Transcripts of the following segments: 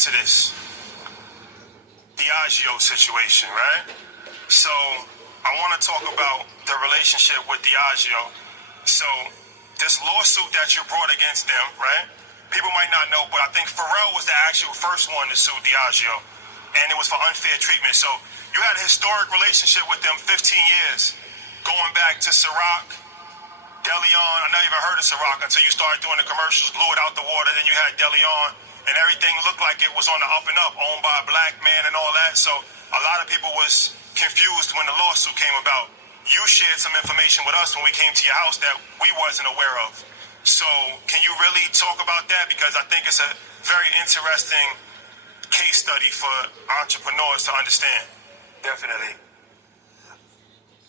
into this Diageo situation, right? So I want to talk about the relationship with Diageo. So this lawsuit that you brought against them, right? People might not know, but I think Pharrell was the actual first one to sue Diageo, and it was for unfair treatment. So you had a historic relationship with them 15 years, going back to Ciroc, DeLeon. I never even heard of Ciroc until you started doing the commercials, blew it out the water. Then you had DeLeon, and everything looked like it was on the up and up, owned by a black man and all that. So a lot of people was confused when the lawsuit came about. You shared some information with us when we came to your house that we wasn't aware of. So can you really talk about that? Because I think it's a very interesting case study for entrepreneurs to understand. Definitely.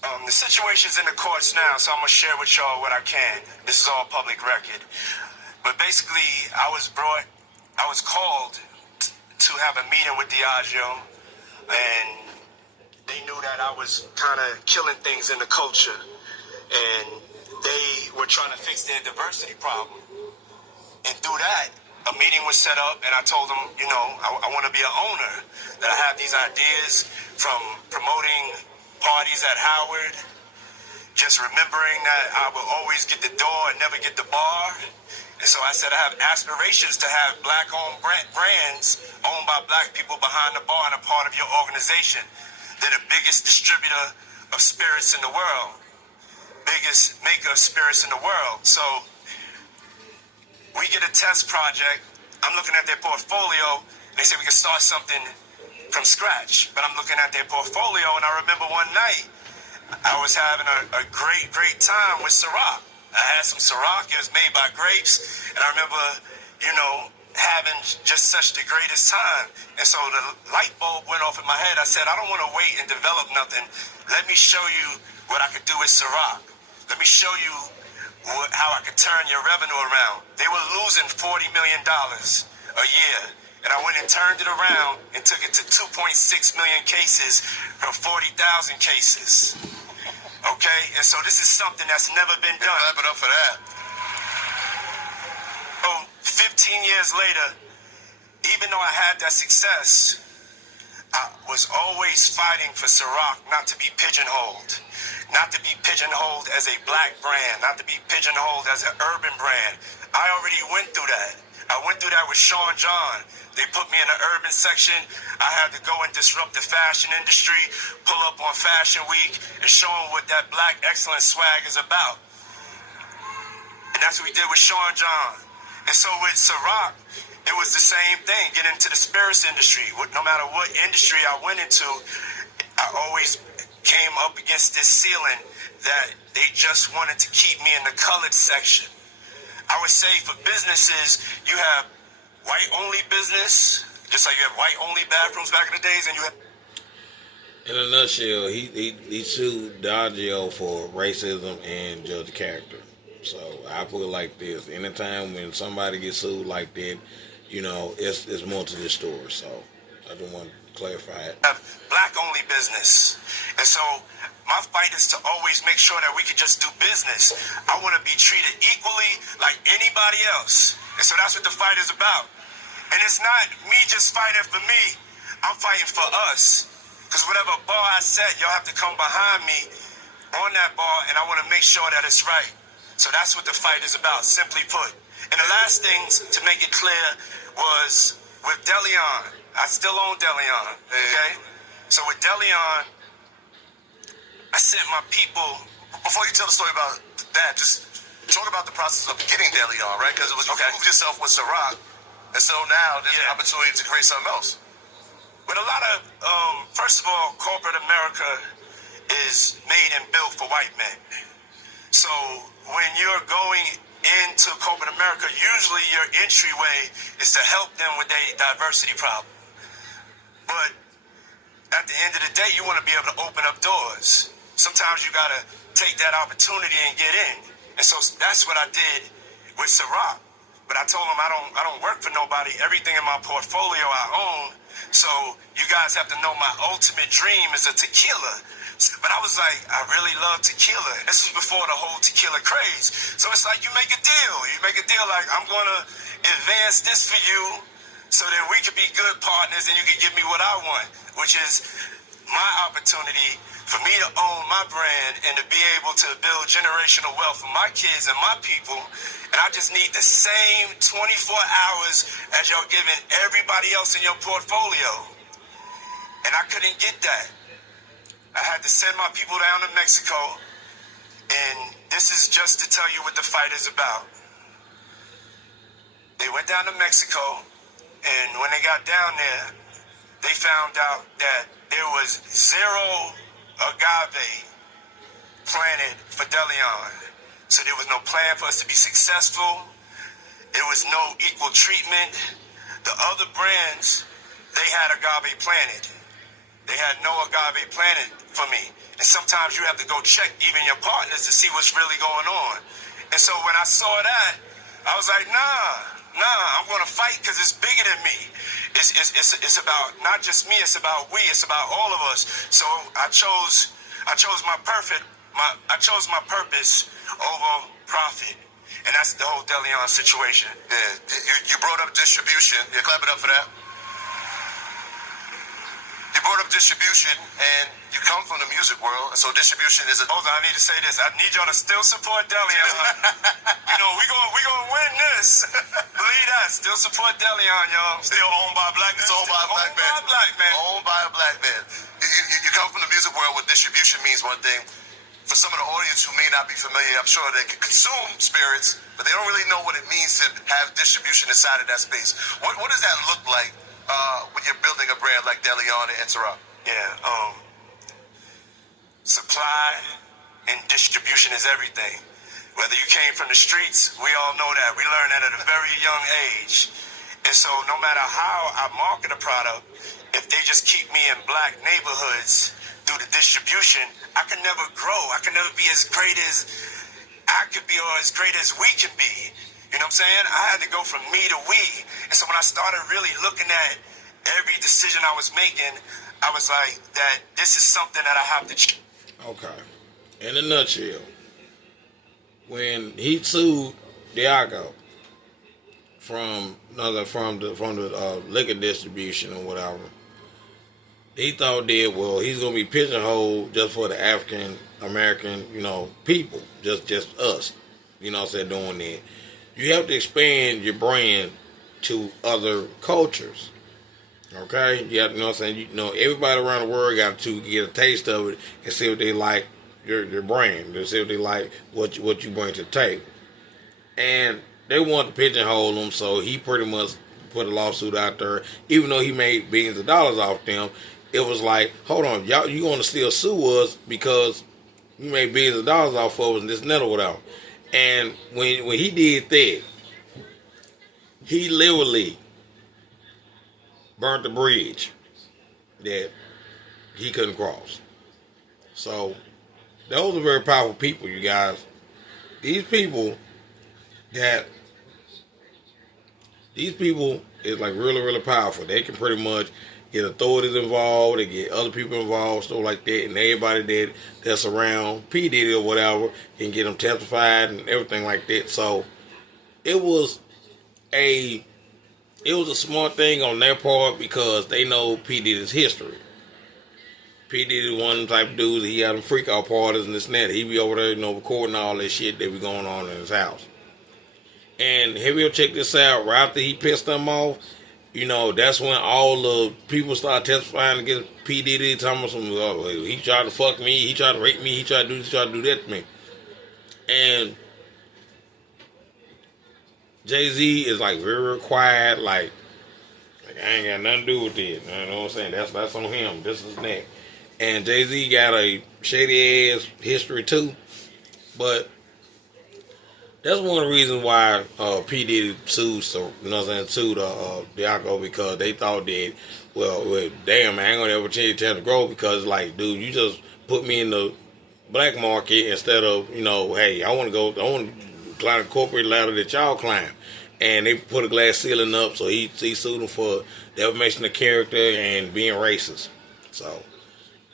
The situation's in the courts now, so I'm going to share with y'all what I can. This is all public record. But basically, I was called to have a meeting with Diageo, and they knew that I was kind of killing things in the culture, and they were trying to fix their diversity problem. And through that, a meeting was set up, and I told them, you know, I want to be an owner, that I have these ideas from promoting parties at Howard, just remembering that I will always get the door and never get the bar. And so I said I have aspirations to have black-owned brands owned by black people behind the bar and a part of your organization. They're the biggest distributor of spirits in the world, biggest maker of spirits in the world. So we get a test project. I'm looking at their portfolio. They say we can start something from scratch. But I'm looking at their portfolio, and I remember one night I was having a great time with Ciroc. I had some Ciroc. It was made by grapes, and I remember, you know, having just such the greatest time. And so the light bulb went off in my head. I said, I don't want to wait and develop nothing. Let me show you what I could do with Ciroc. Let me show you how I could turn your revenue around. They were losing $40 million a year. And I went and turned it around and took it to 2.6 million cases from 40,000 cases. Okay? And so this is something that's never been done. Clap it up for that. So 15 years later, even though I had that success, I was always fighting for Ciroc not to be pigeonholed. Not to be pigeonholed as a black brand. Not to be pigeonholed as an urban brand. I already went through that. I went through that with Sean John. They put me in the urban section. I had to go and disrupt the fashion industry, pull up on Fashion Week, and show them what that black excellence swag is about. And that's what we did with Sean John. And so with Ciroc, it was the same thing, get into the spirits industry. No matter what industry I went into, I always came up against this ceiling that they just wanted to keep me in the colored section. I would say for businesses, you have white-only business, just like you have white-only bathrooms back in the days, and you have... In a nutshell, he sued Diageo for racism and judge character. So I put it like this: anytime when somebody gets sued like that, you know, it's more to this story. So I just want to clarify it. Black-only business, and so my fight is to always make sure that we can just do business. I want to be treated equally like anybody else, and so that's what the fight is about. And it's not me just fighting for me; I'm fighting for us. Because whatever bar I set, y'all have to come behind me on that bar, and I want to make sure that it's right. So that's what the fight is about, simply put. And the last things, to make it clear, was with DeLeon. I still own DeLeon, okay? So with DeLeon, I sent my people... Before you tell the story about that, just talk about the process of getting DeLeon, right? Because it was you proved yourself with Ciroc, and so now there's an opportunity to create something else. But a lot of, first of all, corporate America is made and built for white men. So when you're going into corporate America, usually your entryway is to help them with their diversity problem. But at the end of the day, you want to be able to open up doors. Sometimes you got to take that opportunity and get in. And so that's what I did with Ciroc. But I told them I don't work for nobody. Everything in my portfolio I own. So you guys have to know my ultimate dream is a tequila. But I was like, I really love tequila. This was before the whole tequila craze. So it's like you make a deal. You make a deal like, I'm going to advance this for you so then we could be good partners and you could give me what I want, which is my opportunity for me to own my brand and to be able to build generational wealth for my kids and my people. And I just need the same 24 hours as y'all giving everybody else in your portfolio. And I couldn't get that. I had to send my people down to Mexico, and this is just to tell you what the fight is about. They went down to Mexico, and when they got down there, they found out that there was 0 agave planted for Deleon. So there was no plan for us to be successful. There was no equal treatment. The other brands, they had agave planted. They had no agave planted for me. And sometimes you have to go check even your partners to see what's really going on. And so when I saw that, I was like, nah, I'm going to fight because it's bigger than me. It's about not just me, it's about we, it's about all of us. So I chose my purpose over profit. And that's the whole Deleon situation. Yeah, you brought up distribution. Yeah, clap it up for that. You brought up distribution, and you come from the music world, and so distribution is a... Hold on, I need to say this. I need y'all to still support Deleon. You know, we gonna win this. Believe that. Still support Deleon, y'all. Still owned by a black man. It's owned by a black man. Owned by a black man. Owned by a black man. You come from the music world where distribution means one thing. For some of the audience who may not be familiar, I'm sure they can consume spirits, but they don't really know what it means to have distribution inside of that space. What does that look like when you're building a brand like Deleon and Interrupt? Yeah, supply and distribution is everything. Whether you came from the streets, we all know that. We learned that at a very young age. And so no matter how I market a product, if they just keep me in black neighborhoods through the distribution, I can never grow. I can never be as great as I could be or as great as we can be. You know what I'm saying? I had to go from me to we. And so when I started really looking at every decision I was making, I was like, that this is something that I have to change. Okay. In a nutshell, when he sued Diageo from the liquor distribution or whatever, he thought that, well, he's gonna be pigeonholed just for the African American, people, just us, doing that. You have to expand your brand to other cultures. Okay, you have, everybody around the world got to get a taste of it and see what they like your brand, to see what they like what you bring to the table. And they want to pigeonhole him, so he pretty much put a lawsuit out there. Even though he made billions of dollars off them, it was like, hold on, y'all, you gonna still sue us because you made billions of dollars off of us and this and that or whatever. And when he did that, he literally burnt the bridge that he couldn't cross. So those are very powerful people, you guys. These people is like really, really powerful. They can pretty much get authorities involved, they get other people involved, stuff like that, and everybody that's around P. Diddy or whatever can get them testified and everything like that. So it was a smart thing on their part because they know P. Diddy's history. P. Diddy was one of them type of dudes, he had them freak out parties and this and that. He be over there, recording all that shit that be going on in his house. And here we'll check this out. Right after he pissed them off, that's when all the people start testifying against P. Diddy, talking about he tried to fuck me, he tried to rape me, he tried to do this, he tried to do that to me. And Jay-Z is like very, very quiet, like I ain't got nothing to do with this. You know what I'm saying? That's on him. This is that. And Jay-Z got a shady ass history too. But that's one of the reasons why P. Diddy sued Diageo, because they thought that, well, damn, I ain't gonna ever change the chance to grow, because like, dude, you just put me in the black market instead of, hey, I want to climb the corporate ladder that y'all climb. And they put a glass ceiling up, so he sued him for defamation of character and being racist. So,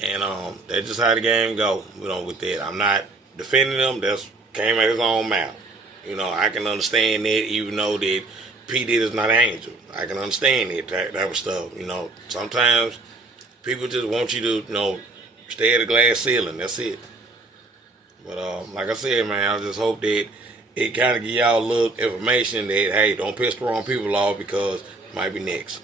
and that's just how the game go, with that. I'm not defending him. That's came out his own mouth. I can understand that, even though that P Diddy's not an angel. I can understand it, that type of stuff. You know, sometimes people just want you to, you know, stay at a glass ceiling. That's it. But like I said, man, I just hope that it kind of give y'all a little information that, hey, don't piss the wrong people off because it might be next.